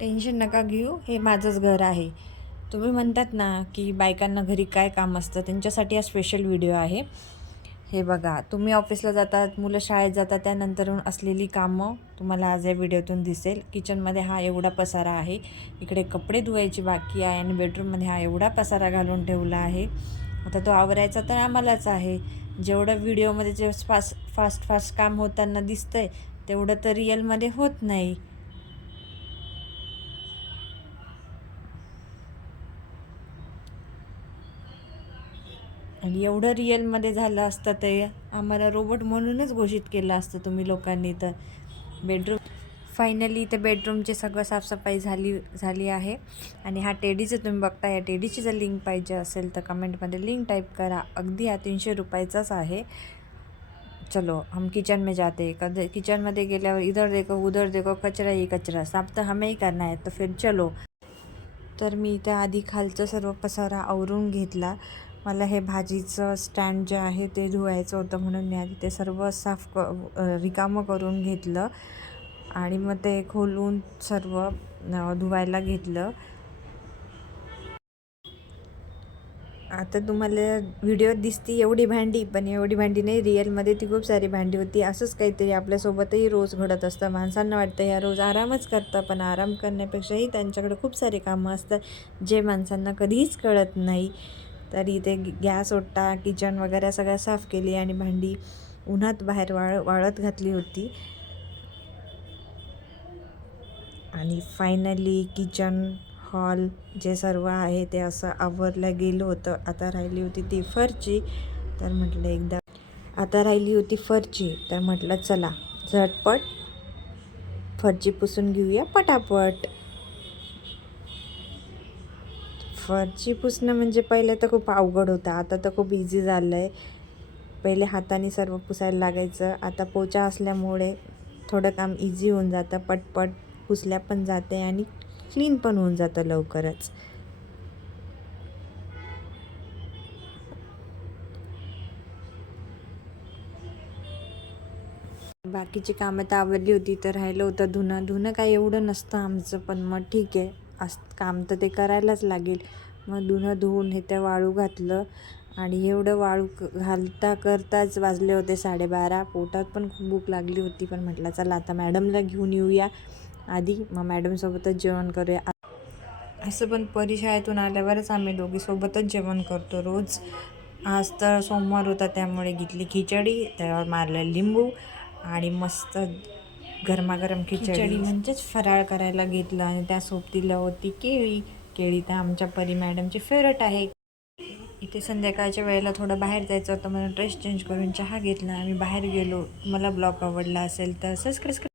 Tension नका घेऊ, हे माझंच घर आहे. तुम्ही म्हणतात ना की बायकांना घरी काय काम असतं, त्यांच्यासाठी हा स्पेशल व्हिडिओ आहे. हे बघा, तुम्ही ऑफिसला जातात, मुलं शाळेत जातात, त्यानंतरून असलेली कामं तुम्हाला आज या व्हिडिओतून दिसेल. किचनमध्ये हा एवढा पसारा आहे, इकडे कपडे धुवायची बाकी आहे आणि बेडरूममध्ये हा एवढा पसारा घालून ठेवला आहे. आता तो आवरायचा तर आम्हालाच आहे. जेवढं व्हिडिओमध्ये जे फास्ट फास्ट काम होताना दिसतंय तेवढं तर रिअलमध्ये होत नाही. आणि एवढं रिअलमध्ये झालं असतं ते आम्हाला रोबोट म्हणूनच घोषित केलं असतं तुम्ही लोकांनी तर. फायनली इथं बेडरूमची सगळं साफसफाई झाली आहे. आणि हा टेडीचं तुम्ही बघता, या टेडीची जर लिंक पाहिजे असेल तर कमेंटमध्ये लिंक टाईप करा. अगदी हा 300 रुपयाचाच आहे. चलो हम किचन में जाते, किचन मध्ये गेल्यावर इधर देखो उधर देखो, कचरा ही कचरा, साफ तर हमें ही करना है, तो फिर चलो. तर मी इथे आधी खालचं सर्व पसारा आवरून घेतला. मला हे भाजीचं स्टँड जे आहे ते धुवायचं होतं, म्हणून मी आधी ते सर्व रिकामं करून घेतलं आणि मग ते खोलून सर्व धुवायला घेतलं. आता तुम्हाला व्हिडिओत दिसती एवढी भांडी, पण एवढी भांडी नाही, रिअलमध्ये ती खूप सारी भांडी होती. असंच काहीतरी आपल्यासोबतही रोज घडत असतं. माणसांना वाटतं या रोज आरामच करतं, पण आराम करण्यापेक्षाही त्यांच्याकडे खूप सारे कामं असतात जे माणसांना कधीच कळत नाही. तर इथे गॅस ओटा, किचन वगैरे सगळं साफ केली आणि भांडी उन्हात बाहेर वाळत घातली होती. आणि फायनली किचन हॉल जे सर्व आहे ते असं आवरलं गेलं होतं. आता राहिली होती ती फरची, तर म्हटलं तर म्हटलं चला झटपट फरची पुसून घेऊया पटापट. फरची पुसणं म्हणजे पहिले तर खूप अवघड होतं, आता तर खूप इझी झालं आहे. पहिले हाताने सर्व पुसायला लागायचं, आता पोचा असल्यामुळे थोडं काम इझी होऊन जातं. पटपट पुसल्या पण जाते आणि क्लीन पण होऊन जातं लवकरच. बाकीची कामं तर आवडली होती, तर राहिलं होतं धुणं काय एवढं नसतं आमचं, पण मग ठीक आहे, काम तर ते करायलाच लागेल. मग धुणं धुवून हे ते वाळू घातलं आणि एवढं वाळू घालता करताच वाजले होते 12:30. पोटात पण खूप भूक लागली होती, पण म्हटलं चला आता मॅडमला घेऊन येऊया आधी, मग मॅडमसोबतच जेवण करूया. असं पण परिशाळेतून आल्यावरच आम्ही दोघी सोबतच जेवण करतो रोज. आज तर सोमवार होता त्यामुळे घेतली खिचडी, त्यावर मारलं लिंबू आणि मस्त गरमागरम खिचडी म्हणजेच फराळ करायला घेतलं. आणि त्या सोबतीला होती केळी तर आमच्या परी मॅडमची फेवरेट आहे. इथे संध्याकाळच्या वेळेला थोडं बाहेर जायचं होतं म्हणून ड्रेस चेंज करून चहा घेतला. आम्ही बाहेर गेलो. मला ब्लॉग आवडला असेल तर सबस्क्राईब